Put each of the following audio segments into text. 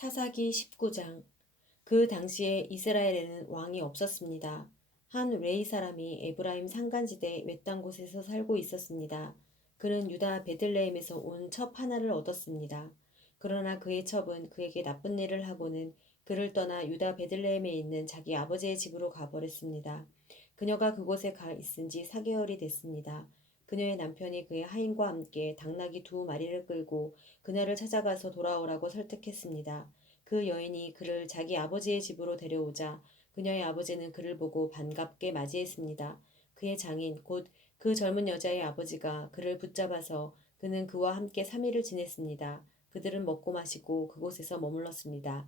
사사기 19장. 그 당시에 이스라엘에는 왕이 없었습니다. 한 레위 사람이 에브라임 산간지대 외딴 곳에서 살고 있었습니다. 그는 유다 베들레헴에서 온 첩 하나를 얻었습니다. 그러나 그의 첩은 그에게 나쁜 일을 하고는 그를 떠나 유다 베들레헴에 있는 자기 아버지의 집으로 가버렸습니다. 그녀가 그곳에 가 있은 지 4개월이 됐습니다. 그녀의 남편이 그의 하인과 함께 당나귀 2마리를 끌고 그녀를 찾아가서 돌아오라고 설득했습니다. 그 여인이 그를 자기 아버지의 집으로 데려오자 그녀의 아버지는 그를 보고 반갑게 맞이했습니다. 그의 장인 곧 그 젊은 여자의 아버지가 그를 붙잡아서 그는 그와 함께 3일을 지냈습니다. 그들은 먹고 마시고 그곳에서 머물렀습니다.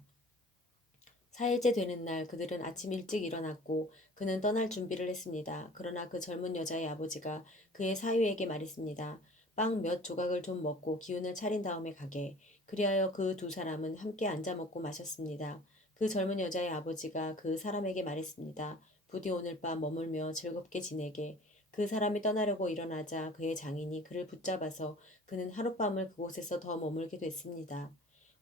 4일째 되는 날 그들은 아침 일찍 일어났고 그는 떠날 준비를 했습니다. 그러나 그 젊은 여자의 아버지가 그의 사위에게 말했습니다. 빵 몇 조각을 좀 먹고 기운을 차린 다음에 가게. 그리하여 그 두 사람은 함께 앉아 먹고 마셨습니다. 그 젊은 여자의 아버지가 그 사람에게 말했습니다. 부디 오늘 밤 머물며 즐겁게 지내게. 그 사람이 떠나려고 일어나자 그의 장인이 그를 붙잡아서 그는 하룻밤을 그곳에서 더 머물게 됐습니다.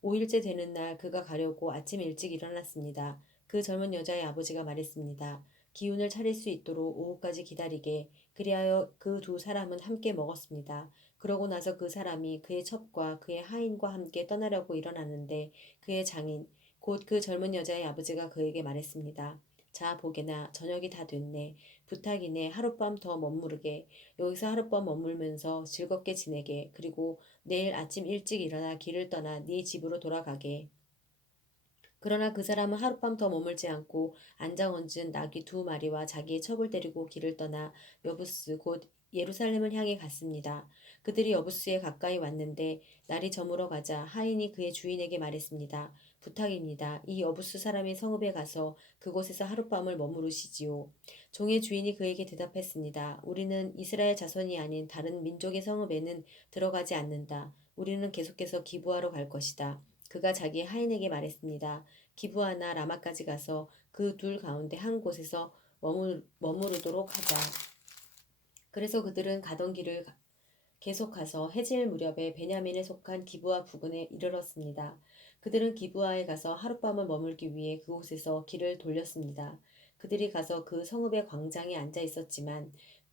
5일째 되는 날 그가 가려고 아침 일찍 일어났습니다. 그 젊은 여자의 아버지가 말했습니다. 기운을 차릴 수 있도록 오후까지 기다리게. 그리하여 그 두 사람은 함께 먹었습니다. 그러고 나서 그 사람이 그의 첩과 그의 하인과 함께 떠나려고 일어났는데 그의 장인, 곧 그 젊은 여자의 아버지가 그에게 말했습니다. 자, 보게나 저녁이 다 됐네. 부탁이네. 하룻밤 더 머무르게. 여기서 하룻밤 머물면서 즐겁게 지내게. 그리고 내일 아침 일찍 일어나 길을 떠나 네 집으로 돌아가게. 그러나 그 사람은 하룻밤 더 머물지 않고 안장 얹은 나귀 2마리와 자기의 첩을 데리고 길을 떠나 여부스 곧 예루살렘을 향해 갔습니다. 그들이 여부스에 가까이 왔는데 날이 저물어 가자 하인이 그의 주인에게 말했습니다. 부탁입니다. 이 여부스 사람의 성읍에 가서 그곳에서 하룻밤을 머무르시지요. 종의 주인이 그에게 대답했습니다. 우리는 이스라엘 자손이 아닌 다른 민족의 성읍에는 들어가지 않는다. 우리는 계속해서 기부하러 갈 것이다. 그가 자기 하인에게 말했습니다. 기부하나 라마까지 가서 그 둘 가운데 한 곳에서 머무르도록 하자. 그래서 그들은 가던 길을 계속 가서 해질 무렵에 베냐민에 속한 기부하 부근에 이르렀습니다. 그들은 기부하에 가서 하룻밤을 머물기 위해 그곳에서 길을 돌렸습니다. 그들이 가서 그 성읍의 광장에 앉아 있었지만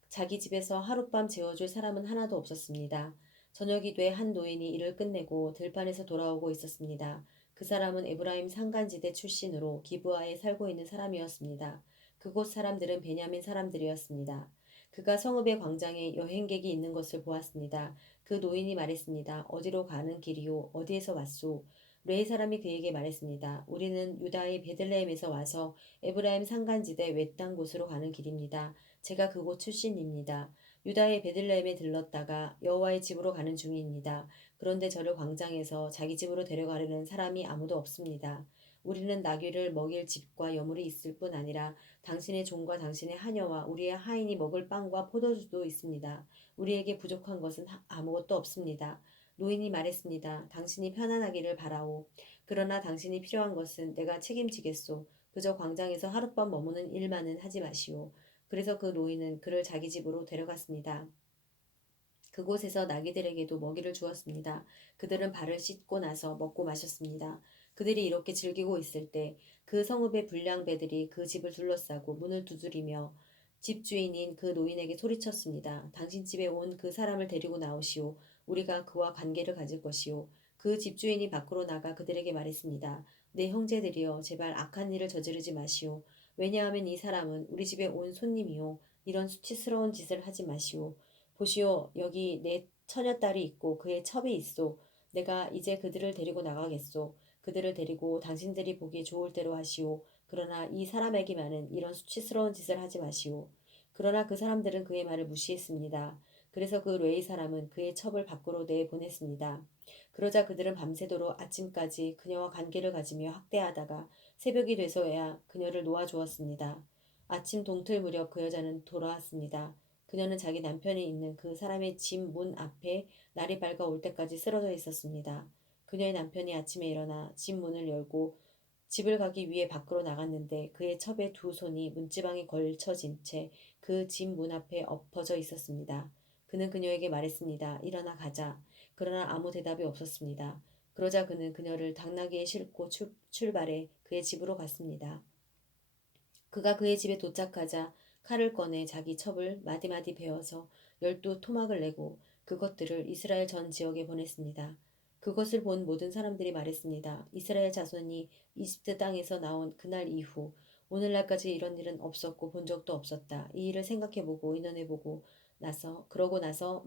자기 집에서 하룻밤 재워줄 사람은 하나도 없었습니다. 저녁이 돼 한 노인이 일을 끝내고 들판에서 돌아오고 있었습니다. 그 사람은 에브라임 산간지대 출신으로 기부하에 살고 있는 사람이었습니다. 그곳 사람들은 베냐민 사람들이었습니다. 그가 성읍의 광장에 여행객이 있는 것을 보았습니다. 그 노인이 말했습니다. 어디로 가는 길이요? 어디에서 왔소? 레위 사람이 그에게 말했습니다. 우리는 유다의 베들레헴에서 와서 에브라임 산간지대 외딴 곳으로 가는 길입니다. 제가 그곳 출신입니다. 유다의 베들레헴에 들렀다가 여호와의 집으로 가는 중입니다. 그런데 저를 광장에서 자기 집으로 데려가려는 사람이 아무도 없습니다. 우리는 나귀를 먹일 집과 여물이 있을 뿐 아니라 당신의 종과 당신의 하녀와 우리의 하인이 먹을 빵과 포도주도 있습니다. 우리에게 부족한 것은 아무것도 없습니다. 노인이 말했습니다. 당신이 편안하기를 바라오. 그러나 당신이 필요한 것은 내가 책임지겠소. 그저 광장에서 하룻밤 머무는 일만은 하지 마시오. 그래서 그 노인은 그를 자기 집으로 데려갔습니다. 그곳에서 나귀들에게도 먹이를 주었습니다. 그들은 발을 씻고 나서 먹고 마셨습니다. 그들이 이렇게 즐기고 있을 때 그 성읍의 불량배들이 그 집을 둘러싸고 문을 두드리며 집주인인 그 노인에게 소리쳤습니다. 당신 집에 온 그 사람을 데리고 나오시오. 우리가 그와 관계를 가질 것이오. 그 집주인이 밖으로 나가 그들에게 말했습니다. 내 형제들이여 제발 악한 일을 저지르지 마시오. 왜냐하면 이 사람은 우리 집에 온 손님이요. 이런 수치스러운 짓을 하지 마시오. 보시오, 여기 내 처녀딸이 있고 그의 첩이 있소. 내가 이제 그들을 데리고 나가겠소. 그들을 데리고 당신들이 보기에 좋을 대로 하시오. 그러나 이 사람에게만은 이런 수치스러운 짓을 하지 마시오. 그러나 그 사람들은 그의 말을 무시했습니다. 그래서 그 레위 사람은 그의 첩을 밖으로 내보냈습니다. 그러자 그들은 밤새도록 아침까지 그녀와 관계를 가지며 학대하다가 새벽이 돼서야 그녀를 놓아주었습니다. 아침 동틀 무렵 그 여자는 돌아왔습니다. 그녀는 자기 남편이 있는 그 사람의 집 문 앞에 날이 밝아올 때까지 쓰러져 있었습니다. 그녀의 남편이 아침에 일어나 집 문을 열고 집을 가기 위해 밖으로 나갔는데 그의 첩의 두 손이 문지방에 걸쳐진 채 그 집 문 앞에 엎어져 있었습니다. 그는 그녀에게 말했습니다. 일어나 가자. 그러나 아무 대답이 없었습니다. 그러자 그는 그녀를 당나귀에 싣고 출발해 그의 집으로 갔습니다. 그가 그의 집에 도착하자 칼을 꺼내 자기 첩을 마디마디 베어서 12토막을 내고 그것들을 이스라엘 전 지역에 보냈습니다. 그것을 본 모든 사람들이 말했습니다. 이스라엘 자손이 이집트 땅에서 나온 그날 이후 오늘날까지 이런 일은 없었고 본 적도 없었다. 이 일을 생각해보고 의논해보고 그러고 나서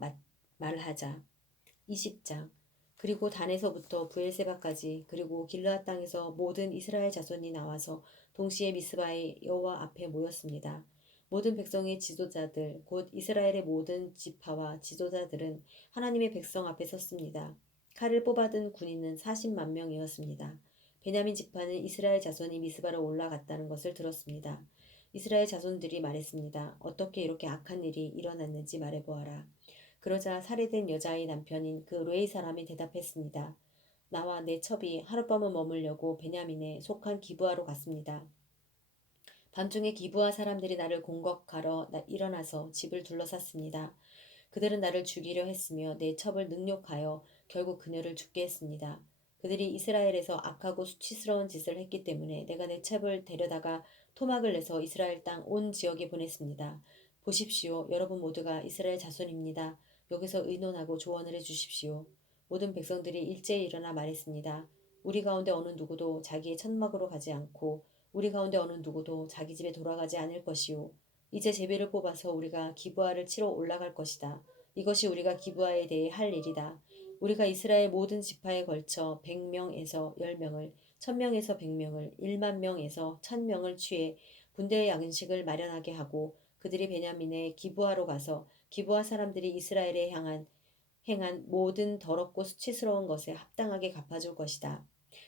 말하자. 20장. 그리고 단에서부터 브엘세바까지 그리고 길르앗 땅에서 모든 이스라엘 자손이 나와서 동시에 미스바의 여호와 앞에 모였습니다. 모든 백성의 지도자들 곧 이스라엘의 모든 지파와 지도자들은 하나님의 백성 앞에 섰습니다. 칼을 뽑아든 군인은 40만 명이었습니다. 베냐민 지파는 이스라엘 자손이 미스바로 올라갔다는 것을 들었습니다. 이스라엘 자손들이 말했습니다. 어떻게 이렇게 악한 일이 일어났는지 말해보아라. 그러자 살해된 여자의 남편인 그 르웨이 사람이 대답했습니다. 나와 내 첩이 하룻밤을 머물려고 베냐민에 속한 기브아로 갔습니다. 밤중에 기브아 사람들이 나를 공격하러 일어나서 집을 둘러쌌습니다. 그들은 나를 죽이려 했으며 내 첩을 능욕하여 결국 그녀를 죽게 했습니다. 그들이 이스라엘에서 악하고 수치스러운 짓을 했기 때문에 내가 내 첩을 데려다가 토막을 내서 이스라엘 땅 온 지역에 보냈습니다. 보십시오. 여러분 모두가 이스라엘 자손입니다. 여기서 의논하고 조언을 해주십시오. 모든 백성들이 일제히 일어나 말했습니다. 우리 가운데 어느 누구도 자기의 천막으로 가지 않고 우리 가운데 어느 누구도 자기 집에 돌아가지 않을 것이요. 이제 제비를 뽑아서 우리가 기브아를 치러 올라갈 것이다. 이것이 우리가 기브아에 대해 할 일이다. 우리가 이스라엘 모든 지파에 걸쳐 100명에서 10명을, 1000명에서 100명을, 1만 명에서 1000명을 취해 군대의 양식을 마련하게 하고 그들이 베냐민의 기브아로 가서 기브아 사람들이 이스라엘에 행한 모든 더럽고 수치스러운 것에 합당하게 갚아줄 것이다.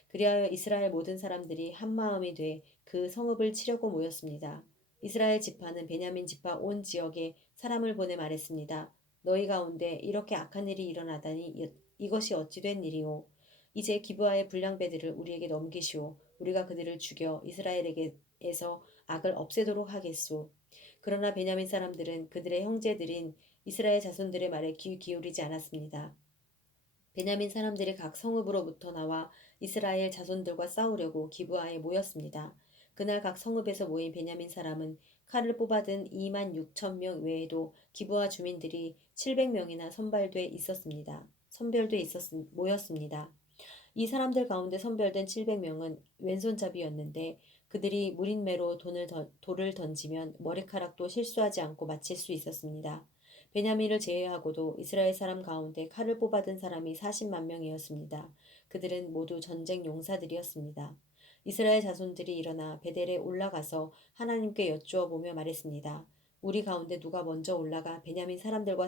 그리하여 이스라엘 모든 사람들이 한마음이 돼 그 성읍을 치려고 모였습니다. 이스라엘 지파는 베냐민 지파 온 지역에 사람을 보내 말했습니다. 너희 가운데 이렇게 악한 일이 일어나다니 이것이 어찌 된 일이오. 이제 기브아의 불량배들을 우리에게 넘기시오. 우리가 그들을 죽여 이스라엘에게서 악을 없애도록 하겠소. 그러나 베냐민 사람들은 그들의 형제들인 이스라엘 자손들의 말에 귀 기울이지 않았습니다. 베냐민 사람들이 각 성읍으로부터 나와 이스라엘 자손들과 싸우려고 기브아에 모였습니다. 그날 각 성읍에서 모인 베냐민 사람은 칼을 뽑아든 2만 6천 명 외에도 기브아 주민들이 700명이나 모였습니다. 이 사람들 가운데 선별된 700명은 왼손잡이였는데 그들이 무린매로 돌을 던지면 머리카락도 실수하지 않고 맞힐 수 있었습니다. 베냐민을 제외하고도 이스라엘 사람 가운데 칼을 뽑아든 사람이 40만 명이었습니다. 그들은 모두 전쟁 용사들이었습니다. 이스라엘 자손들이 일어나 베델에 올라가서 하나님께 여쭈어 보며 말했습니다. 우리 가운데 누가 먼저 올라가 베냐민 사람들과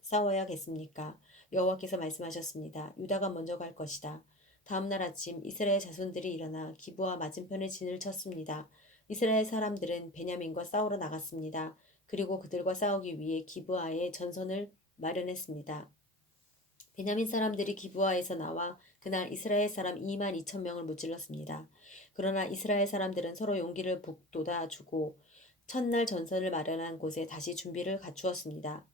싸워야겠습니까? 여호와께서 말씀하셨습니다. 유다가 먼저 갈 것이다. 다음날 아침 이스라엘 자손들이 일어나 기브아 맞은편에 진을 쳤습니다. 이스라엘 사람들은 베냐민과 싸우러 나갔습니다. 그리고 그들과 싸우기 위해 기브아에 전선을 마련했습니다. 베냐민 사람들이 기브아에서 나와 그날 이스라엘 사람 2만 2천 명을 무찔렀습니다. 그러나 이스라엘 사람들은 서로 용기를 북돋아 주고 첫날 전선을 마련한 곳에 다시 준비를 갖추었습니다.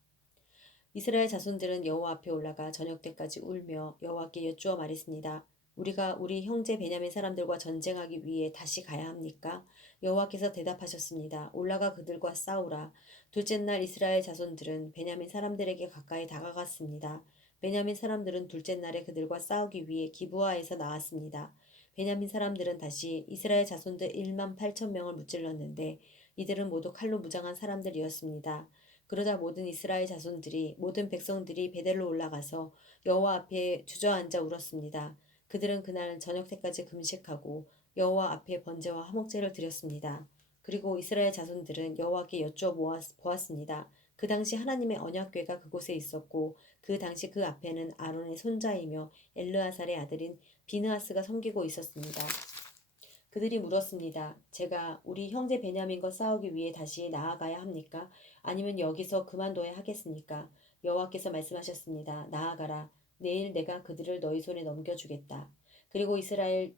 이스라엘 자손들은 여호와 앞에 올라가 저녁 때까지 울며 여호와께 여쭈어 말했습니다. 우리가 우리 형제 베냐민 사람들과 전쟁하기 위해 다시 가야 합니까? 여호와께서 대답하셨습니다. 올라가 그들과 싸우라. 둘째 날 이스라엘 자손들은 베냐민 사람들에게 가까이 다가갔습니다. 베냐민 사람들은 둘째 날에 그들과 싸우기 위해 기브아에서 나왔습니다. 베냐민 사람들은 다시 이스라엘 자손들 1만 8천 명을 무찔렀는데 이들은 모두 칼로 무장한 사람들이었습니다. 그러자 모든 백성들이 베델로 올라가서 여호와 앞에 주저앉아 울었습니다. 그들은 그날 저녁 때까지 금식하고 여호와 앞에 번제와 화목제를 드렸습니다. 그리고 이스라엘 자손들은 여호와께 여쭈어 보았습니다. 그 당시 하나님의 언약궤가 그곳에 있었고 그 당시 그 앞에는 아론의 손자이며 엘르아살의 아들인 비느하스가 섬기고 있었습니다. 그들이 물었습니다. 제가 우리 형제 베냐민과 싸우기 위해 다시 나아가야 합니까? 아니면 여기서 그만둬야 하겠습니까? 여호와께서 말씀하셨습니다. 나아가라. 내일 내가 그들을 너희 손에 넘겨주겠다. 그리고 이스라엘은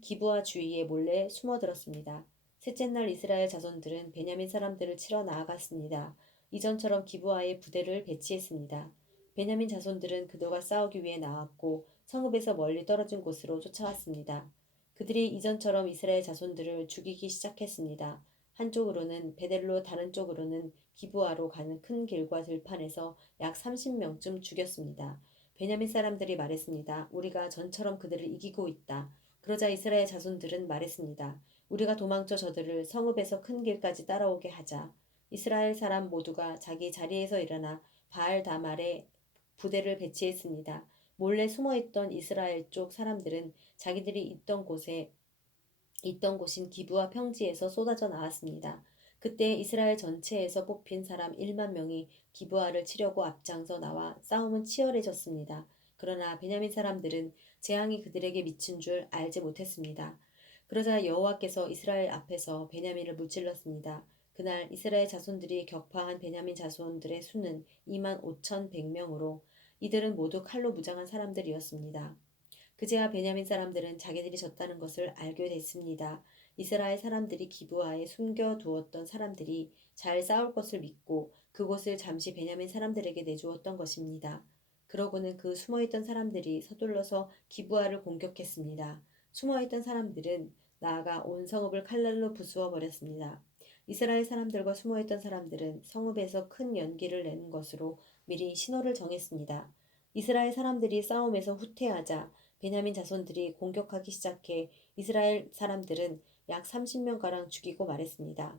기브아 주위에 몰래 숨어들었습니다. 셋째 날 이스라엘 자손들은 베냐민 사람들을 치러 나아갔습니다. 이전처럼 기브아에 부대를 배치했습니다. 베냐민 자손들은 그들과 싸우기 위해 나왔고 성읍에서 멀리 떨어진 곳으로 쫓아왔습니다. 그들이 이전처럼 이스라엘 자손들을 죽이기 시작했습니다. 한쪽으로는 베델로 다른 쪽으로는 기브아로 가는 큰 길과 들판에서 약 30명쯤 죽였습니다. 베냐민 사람들이 말했습니다. 우리가 전처럼 그들을 이기고 있다. 그러자 이스라엘 자손들은 말했습니다. 우리가 도망쳐 저들을 성읍에서 큰 길까지 따라오게 하자. 이스라엘 사람 모두가 자기 자리에서 일어나 바알 다말에 부대를 배치했습니다. 몰래 숨어있던 이스라엘 쪽 사람들은 자기들이 있던 곳인 기브와 평지에서 쏟아져 나왔습니다. 그때 이스라엘 전체에서 뽑힌 사람 1만 명이 기브아를 치려고 앞장서 나와 싸움은 치열해졌습니다. 그러나 베냐민 사람들은 재앙이 그들에게 미친 줄 알지 못했습니다. 그러자 여호와께서 이스라엘 앞에서 베냐민을 무찔렀습니다. 그날 이스라엘 자손들이 격파한 베냐민 자손들의 수는 2만 5,100명으로 이들은 모두 칼로 무장한 사람들이었습니다. 그제야 베냐민 사람들은 자기들이 졌다는 것을 알게 됐습니다. 이스라엘 사람들이 기브아에 숨겨두었던 사람들이 잘 싸울 것을 믿고 그곳을 잠시 베냐민 사람들에게 내주었던 것입니다. 그러고는 그 숨어있던 사람들이 서둘러서 기브아를 공격했습니다. 숨어있던 사람들은 나아가 온 성읍을 칼날로 부수어 버렸습니다. 이스라엘 사람들과 숨어있던 사람들은 성읍에서 큰 연기를 내는 것으로 미리 신호를 정했습니다. 이스라엘 사람들이 싸움에서 후퇴하자 베냐민 자손들이 공격하기 시작해 이스라엘 사람들은 약 30명가량 죽이고 말했습니다.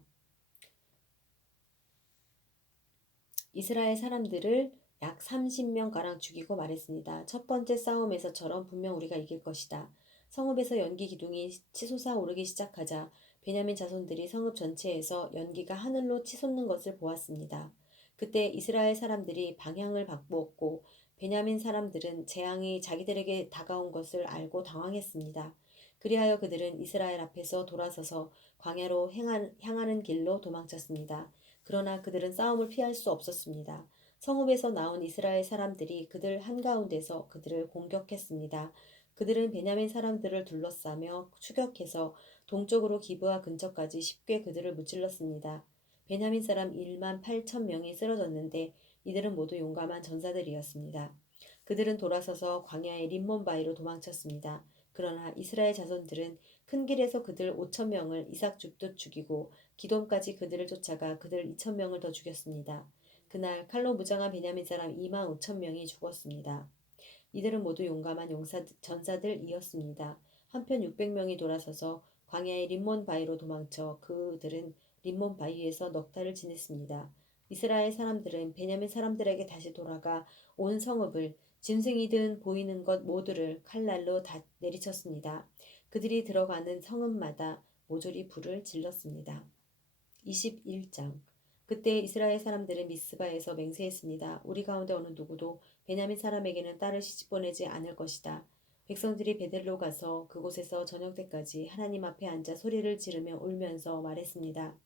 이스라엘 사람들을 약 30명가량 죽이고 말했습니다. 첫 번째 싸움에서처럼 분명 우리가 이길 것이다. 성읍에서 연기 기둥이 치솟아 오르기 시작하자 베냐민 자손들이 성읍 전체에서 연기가 하늘로 치솟는 것을 보았습니다. 그때 이스라엘 사람들이 방향을 바꾸었고 베냐민 사람들은 재앙이 자기들에게 다가온 것을 알고 당황했습니다. 그리하여 그들은 이스라엘 앞에서 돌아서서 광야로 향하는 길로 도망쳤습니다. 그러나 그들은 싸움을 피할 수 없었습니다. 성읍에서 나온 이스라엘 사람들이 그들 한가운데서 그들을 공격했습니다. 그들은 베냐민 사람들을 둘러싸며 추격해서 동쪽으로 기브아 근처까지 쉽게 그들을 무찔렀습니다. 베냐민 사람 1만 8천 명이 쓰러졌는데 이들은 모두 용감한 전사들이었습니다. 그들은 돌아서서 광야의 림몬 바위로 도망쳤습니다. 그러나 이스라엘 자손들은 큰 길에서 그들 5천 명을 이삭 죽듯 죽이고 기돔까지 그들을 쫓아가 그들 2천 명을 더 죽였습니다. 그날 칼로 무장한 베냐민 사람 2만 5천 명이 죽었습니다. 이들은 모두 용감한 전사들이었습니다. 한편 600명이 돌아서서 광야의 림몬 바위로 도망쳐 그들은 림몬 바위에서 넉 달을 지냈습니다. 이스라엘 사람들은 베냐민 사람들에게 다시 돌아가 온 성읍을 짐승이든 보이는 것 모두를 칼날로 다 내리쳤습니다. 그들이 들어가는 성읍마다 모조리 불을 질렀습니다. 21장 그때 이스라엘 사람들은 미스바에서 맹세했습니다. 우리 가운데 어느 누구도 베냐민 사람에게는 딸을 시집 보내지 않을 것이다. 백성들이 베델로 가서 그곳에서 저녁 때까지 하나님 앞에 앉아 소리를 지르며 울면서 말했습니다.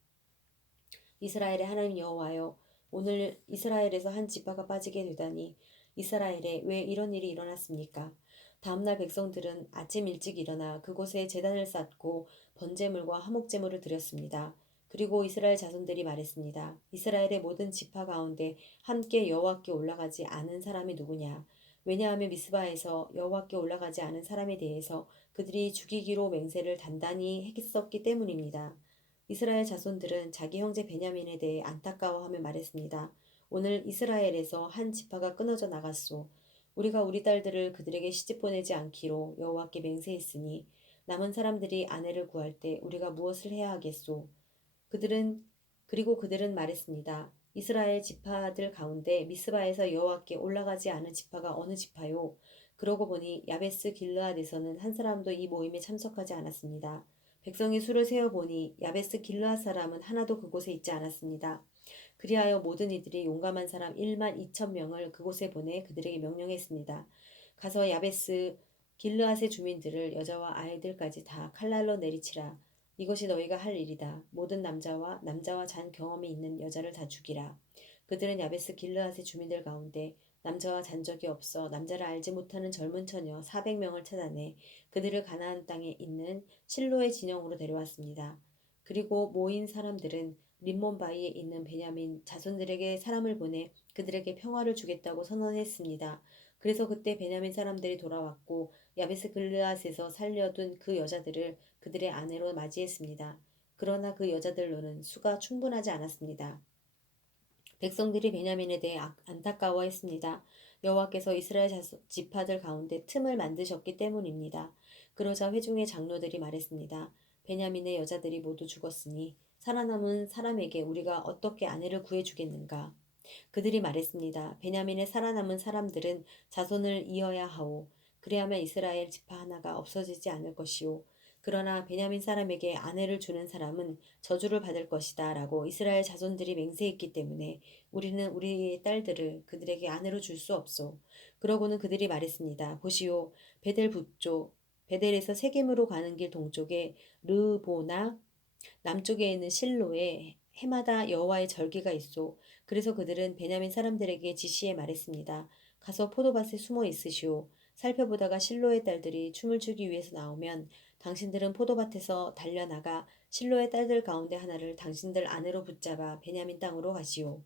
이스라엘의 하나님 여호와여, 오늘 이스라엘에서 한 지파가 빠지게 되다니 이스라엘에 왜 이런 일이 일어났습니까? 다음날 백성들은 아침 일찍 일어나 그곳에 제단을 쌓고 번제물과 화목제물을 드렸습니다. 그리고 이스라엘 자손들이 말했습니다. 이스라엘의 모든 지파 가운데 함께 여호와께 올라가지 않은 사람이 누구냐? 왜냐하면 미스바에서 여호와께 올라가지 않은 사람에 대해서 그들이 죽이기로 맹세를 단단히 했었기 때문입니다. 이스라엘 자손들은 자기 형제 베냐민에 대해 안타까워하며 말했습니다. 오늘 이스라엘에서 한 지파가 끊어져 나갔소. 우리가 우리 딸들을 그들에게 시집 보내지 않기로 여호와께 맹세했으니 남은 사람들이 아내를 구할 때 우리가 무엇을 해야 하겠소? 그리고 그들은 말했습니다. 이스라엘 지파들 가운데 미스바에서 여호와께 올라가지 않은 지파가 어느 지파요? 그러고 보니 야베스 길르앗에서는 한 사람도 이 모임에 참석하지 않았습니다. 백성이 수를 세어보니 야베스 길르앗 사람은 하나도 그곳에 있지 않았습니다. 그리하여 모든 이들이 용감한 사람 1만 2천 명을 그곳에 보내 그들에게 명령했습니다. 가서 야베스 길르앗의 주민들을 여자와 아이들까지 다 칼날로 내리치라. 이것이 너희가 할 일이다. 모든 남자와 잔 경험이 있는 여자를 다 죽이라. 그들은 야베스 길르앗의 주민들 가운데 남자와 잔 적이 없어 남자를 알지 못하는 젊은 처녀 400명을 찾아내 그들을 가나안 땅에 있는 실로의 진영으로 데려왔습니다. 그리고 모인 사람들은 림몬 바위에 있는 베냐민 자손들에게 사람을 보내 그들에게 평화를 주겠다고 선언했습니다. 그래서 그때 베냐민 사람들이 돌아왔고 야베스 길르앗에서 살려둔 그 여자들을 그들의 아내로 맞이했습니다. 그러나 그 여자들로는 수가 충분하지 않았습니다. 백성들이 베냐민에 대해 안타까워했습니다. 여호와께서 이스라엘 지파들 가운데 틈을 만드셨기 때문입니다. 그러자 회중의 장로들이 말했습니다. 베냐민의 여자들이 모두 죽었으니 살아남은 사람에게 우리가 어떻게 아내를 구해주겠는가? 그들이 말했습니다. 베냐민의 살아남은 사람들은 자손을 이어야 하오. 그래야만 이스라엘 지파 하나가 없어지지 않을 것이오. 그러나 베냐민 사람에게 아내를 주는 사람은 저주를 받을 것이다 라고 이스라엘 자손들이 맹세했기 때문에 우리는 우리의 딸들을 그들에게 아내로 줄 수 없소. 그러고는 그들이 말했습니다. 보시오. 베델 북쪽 베델에서 세겜으로 가는 길 동쪽에 르보나 남쪽에 있는 실로에 해마다 여호와의 절기가 있소. 그래서 그들은 베냐민 사람들에게 지시해 말했습니다. 가서 포도밭에 숨어 있으시오. 살펴보다가 실로의 딸들이 춤을 추기 위해서 나오면 당신들은 포도밭에서 달려나가 실로의 딸들 가운데 하나를 당신들 아내로 붙잡아 베냐민 땅으로 가시오.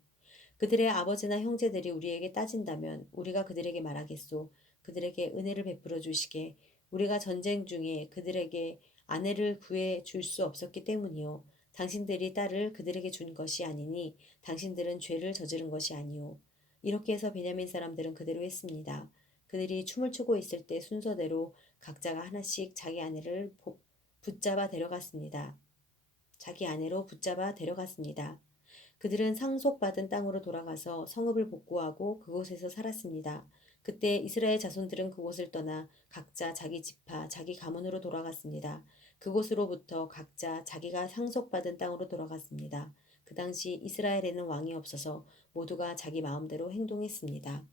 그들의 아버지나 형제들이 우리에게 따진다면 우리가 그들에게 말하겠소. 그들에게 은혜를 베풀어 주시게. 우리가 전쟁 중에 그들에게 아내를 구해 줄 수 없었기 때문이요. 당신들이 딸을 그들에게 준 것이 아니니 당신들은 죄를 저지른 것이 아니요. 이렇게 해서 베냐민 사람들은 그대로 했습니다. 그들이 춤을 추고 있을 때 순서대로 각자가 하나씩 자기 아내를 붙잡아 데려갔습니다. 자기 아내로 붙잡아 데려갔습니다. 그들은 상속받은 땅으로 돌아가서 성읍을 복구하고 그곳에서 살았습니다. 그때 이스라엘 자손들은 그곳을 떠나 각자 자기 지파, 자기 가문으로 돌아갔습니다. 그곳으로부터 각자 자기가 상속받은 땅으로 돌아갔습니다. 그 당시 이스라엘에는 왕이 없어서 모두가 자기 마음대로 행동했습니다.